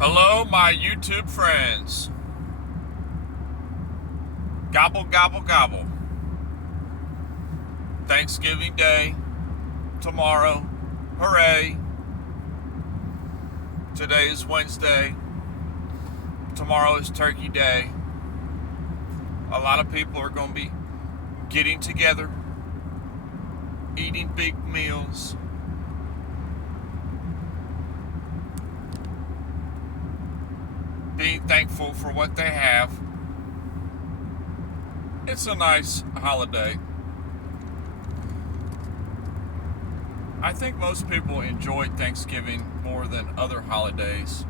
Hello, my YouTube friends. Gobble, gobble, gobble. Thanksgiving Day, tomorrow. Hooray. Today is Wednesday. Tomorrow is Turkey Day. A lot of people are going to be getting together, eating big meals. Being thankful for what they have. It's a nice holiday. I think most people enjoy Thanksgiving more than other holidays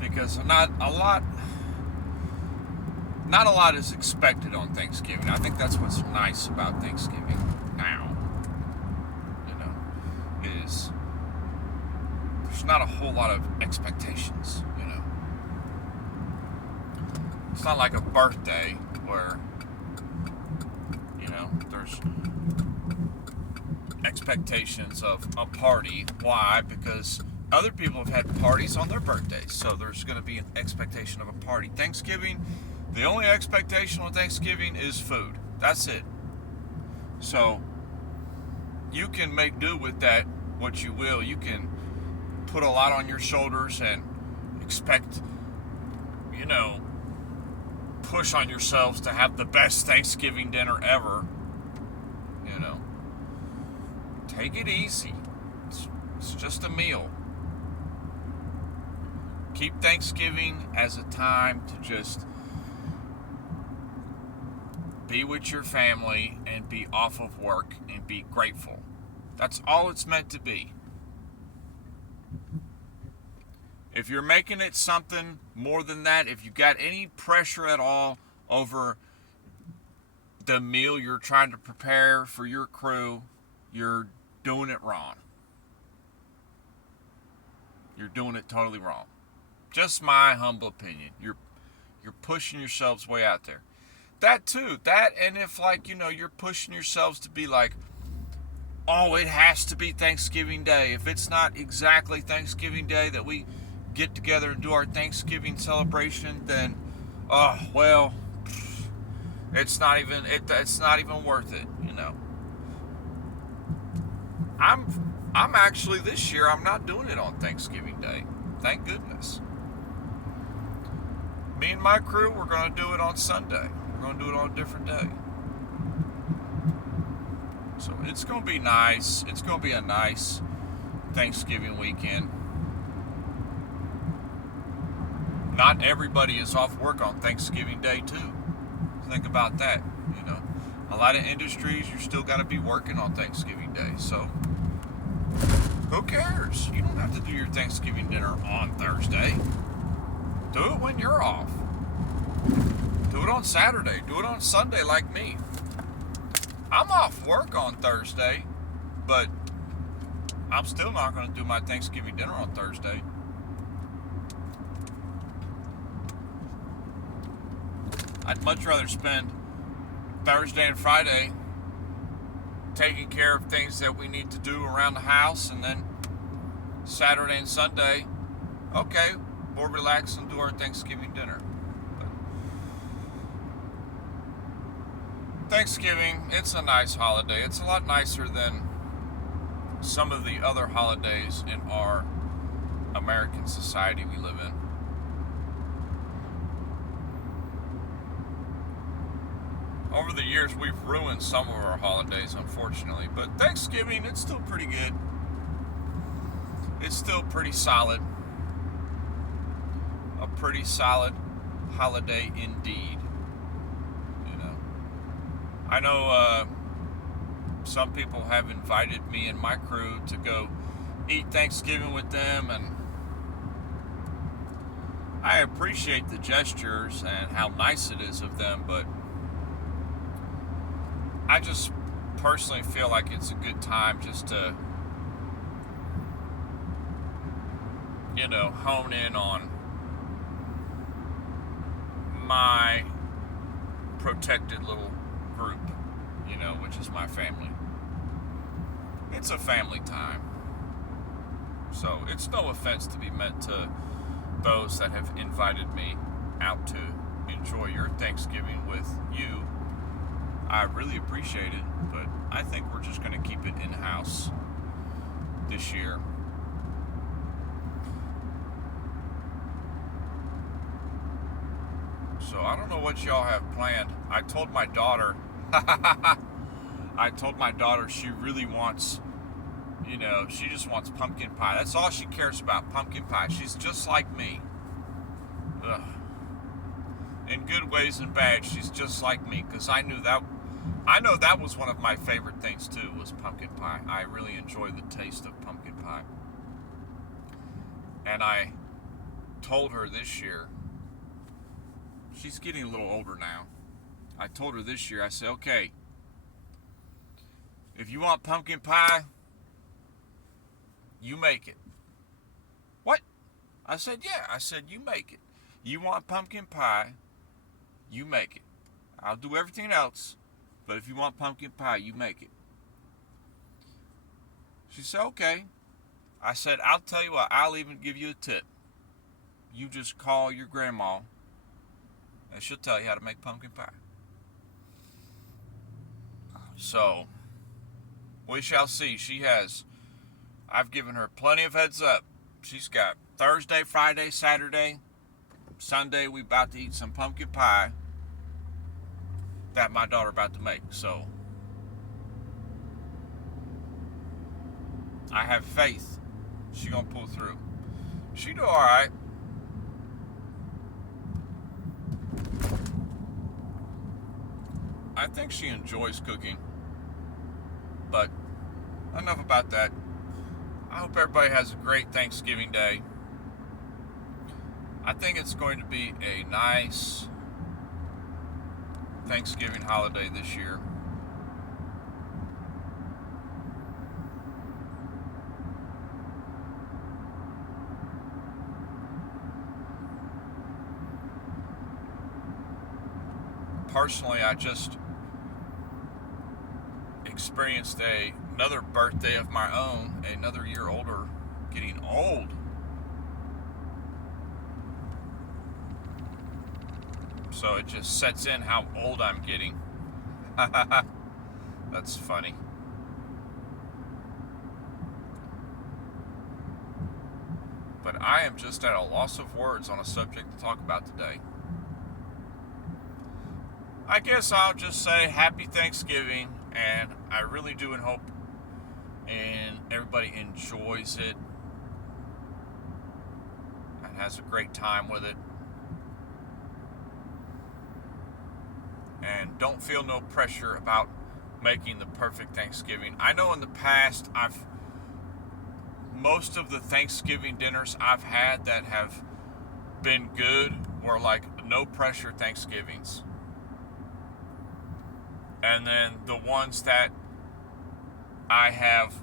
because not a lot is expected on Thanksgiving. I think that's what's nice about Thanksgiving now. Is there's not a whole lot of expectations. It's not like a birthday where there's expectations of a party. Why? Because other people have had parties on their birthdays, so there's going to be an expectation of a party. Thanksgiving, the only expectation on Thanksgiving is food. That's it. So you can make do with that what you will. You can put a lot on your shoulders and expect, push on yourselves to have the best Thanksgiving dinner ever. Take it easy. It's just a meal. Keep Thanksgiving as a time to just be with your family and be off of work and be grateful. That's all it's meant to be. If you're making it something more than that, if you got any pressure at all over the meal you're trying to prepare for your crew, you're doing it wrong. You're doing it totally wrong. Just my humble opinion. You're pushing yourselves way out there. That too. That, and if you're pushing yourselves to be like, oh, it has to be Thanksgiving Day. If it's not exactly Thanksgiving Day that we get together and do our Thanksgiving celebration, then it's not even worth it. I'm actually this year I'm not doing it on Thanksgiving Day. Thank goodness. Me and my crew, we're going to do it on Sunday. We're going to do it on a different day. So it's going to be nice. It's going to be a nice Thanksgiving weekend. Not everybody is off work on Thanksgiving Day too. Think about that. A lot of industries, you still got to be working on Thanksgiving Day. So who cares? You don't have to do your Thanksgiving dinner on Thursday. Do it when you're off. Do it on Saturday. Do it on Sunday like me. I'm off work on Thursday, but I'm still not going to do my Thanksgiving dinner on Thursday. I'd much rather spend Thursday and Friday taking care of things that we need to do around the house, and then Saturday and Sunday, okay, we'll relax and do our Thanksgiving dinner. But Thanksgiving, it's a nice holiday. It's a lot nicer than some of the other holidays in our American society we live in. Over the years, we've ruined some of our holidays, unfortunately. But Thanksgiving, it's still pretty good. It's still pretty solid. A pretty solid holiday indeed. I know some people have invited me and my crew to go eat Thanksgiving with them, and I appreciate the gestures and how nice it is of them, but I just personally feel like it's a good time just to, hone in on my protected little group, which is my family. It's a family time. So it's no offense to be meant to those that have invited me out to enjoy your Thanksgiving with you. I really appreciate it, but I think we're just going to keep it in-house this year. So I don't know what y'all have planned. I told my daughter she really wants, she just wants pumpkin pie. That's all she cares about, pumpkin pie. She's just like me. Ugh. In good ways and bad, she's just like me, because I know that was one of my favorite things too, was pumpkin pie. I really enjoy the taste of pumpkin pie. And I told her this year, she's getting a little older now. I told her this year, I said, okay, if you want pumpkin pie, you make it. What? I said, yeah. I said, you make it. You want pumpkin pie, you make it. I'll do everything else, but if you want pumpkin pie, you make it. She said, okay. I said, I'll tell you what, I'll even give you a tip. You just call your grandma, and she'll tell you how to make pumpkin pie. So, we shall see. I've given her plenty of heads up. She's got Thursday, Friday, Saturday, Sunday, we about to eat some pumpkin pie that my daughter about to make. So, I have faith she gonna pull through. She do all right. I think she enjoys cooking. But enough about that. I hope everybody has a great Thanksgiving Day. I think it's going to be a nice Thanksgiving holiday this year. Personally, I just experienced another birthday of my own, another year older, getting old. So it just sets in how old I'm getting. That's funny. But I am just at a loss of words on a subject to talk about today. I guess I'll just say happy Thanksgiving, and I really do hope and everybody enjoys it and has a great time with it. And don't feel no pressure about making the perfect Thanksgiving. I know in the past most of the Thanksgiving dinners I've had that have been good were like no pressure Thanksgivings. And then the ones that I have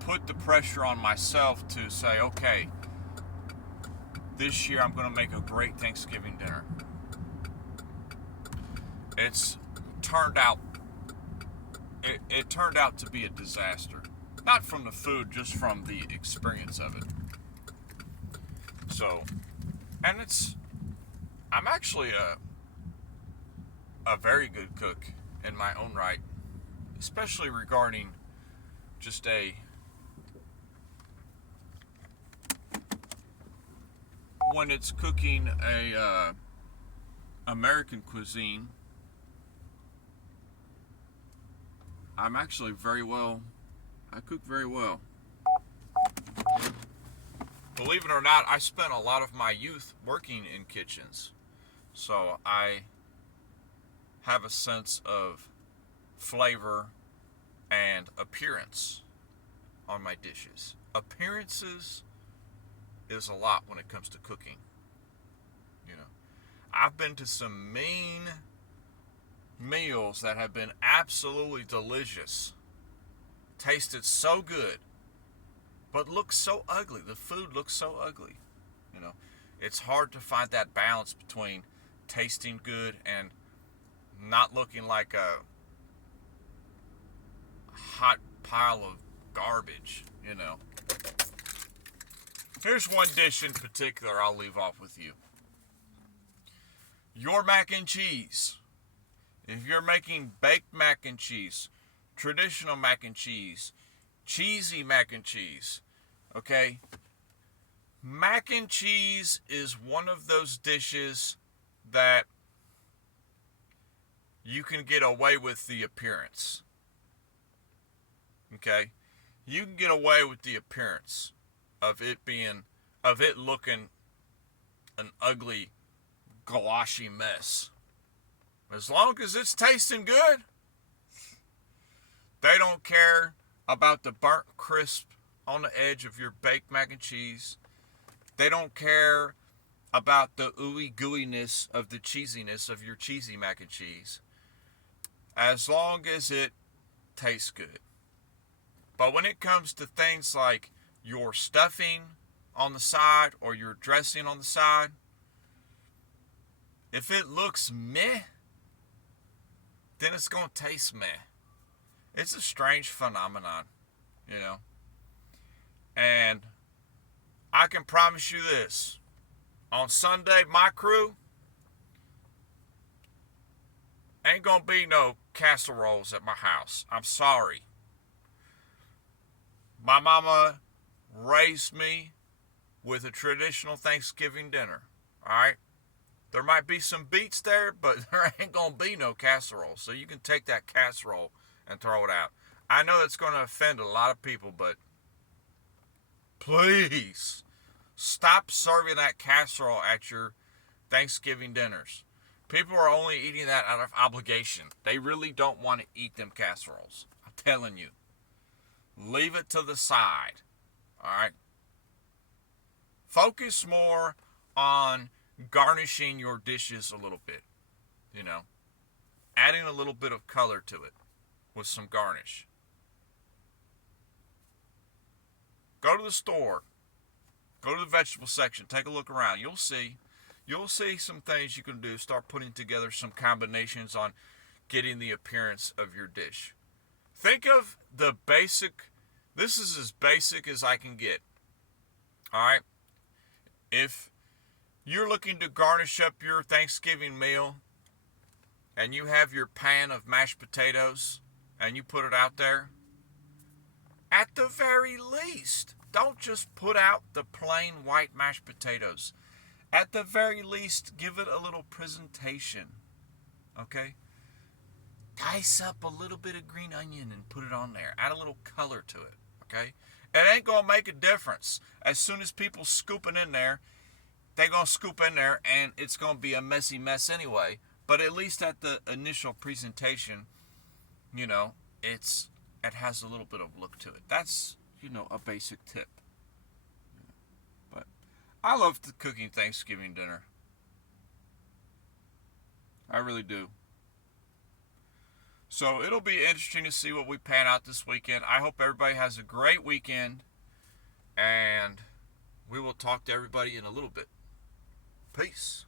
put the pressure on myself to say, okay, this year I'm going to make a great Thanksgiving dinner. It turned out to be a disaster. Not from the food, just from the experience of it. So, and I'm actually a very good cook in my own right, especially regarding just when it's cooking a American cuisine. I cook very well. Believe it or not, I spent a lot of my youth working in kitchens, so I have a sense of flavor and appearance on my dishes. Appearances is a lot when it comes to cooking. I've been to some mean meals that have been absolutely delicious, tasted so good, but looked so ugly. The food looks so ugly. It's hard to find that balance between tasting good and not looking like a hot pile of garbage, you know. Here's one dish in particular I'll leave off with you. Your mac and cheese. If you're making baked mac and cheese, traditional mac and cheese, cheesy mac and cheese, okay? Mac and cheese is one of those dishes that you can get away with the appearance. Okay? You can get away with the appearance of it looking an ugly, galoshy mess. As long as it's tasting good, they don't care about the burnt crisp on the edge of your baked mac and cheese. They don't care about the ooey gooiness of the cheesiness of your cheesy mac and cheese. As long as it tastes good. But when it comes to things like your stuffing on the side or your dressing on the side, if it looks meh, then it's going to taste meh. It's a strange phenomenon, you know. And I can promise you this. On Sunday, my crew ain't going to be no casseroles at my house. I'm sorry. My mama raised me with a traditional Thanksgiving dinner. Alright? There might be some beets there, but there ain't going to be no casserole. So you can take that casserole and throw it out. I know that's going to offend a lot of people, but please stop serving that casserole at your Thanksgiving dinners. People are only eating that out of obligation. They really don't want to eat them casseroles. I'm telling you. Leave it to the side. Alright? Focus more on garnishing your dishes a little bit. You know? Adding a little bit of color to it with some garnish. Go to the store. Go to the vegetable section. Take a look around. You'll see some things you can do. Start putting together some combinations on getting the appearance of your dish. Think of the basic. This is as basic as I can get. Alright? If you're looking to garnish up your Thanksgiving meal and you have your pan of mashed potatoes and you put it out there, at the very least, don't just put out the plain white mashed potatoes. At the very least, give it a little presentation. Okay? Dice up a little bit of green onion and put it on there. Add a little color to it. Okay? It ain't going to make a difference. As soon as people scooping in there, they're going to scoop in there and it's going to be a messy mess anyway. But at least at the initial presentation, you know, it has a little bit of look to it. That's, you know, a basic tip. But I love cooking Thanksgiving dinner. I really do. So it'll be interesting to see what we pan out this weekend. I hope everybody has a great weekend. And we will talk to everybody in a little bit. Peace.